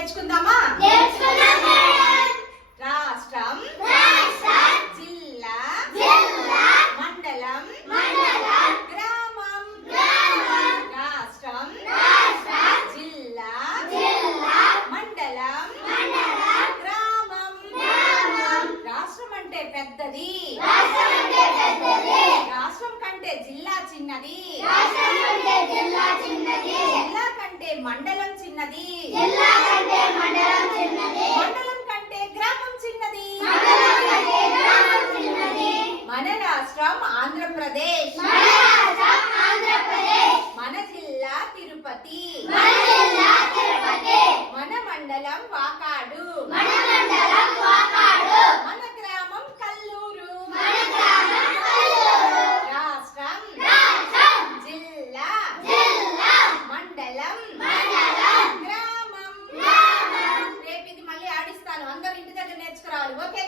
నేర్చుకుందామా? రాష్ట్రం, జిల్లా, మండలం, గ్రామం. రాష్ట్రం, జిల్లా, మండలం, గ్రామం. రాష్ట్రం అంటే పెద్దది, రాష్ట్రం కంటే జిల్లా చిన్నది, జిల్లా కంటే మండలం చిన్నది, మండలం కంటే గ్రామం చిన్నది. మన రాష్ట్రం ఆంధ్రప్రదేశ్, మన జిల్లా తిరుపతి, మన మండలం వాకాడు, మన గ్రామం కల్లూరు. రాష్ట్రం, జిల్లా, మండలం, గ్రామం. రేపు ఇది మళ్ళీ ఆడిస్తాను, అందరూ ఇంటి దగ్గర నేర్చుకురావాలి. ఓకే.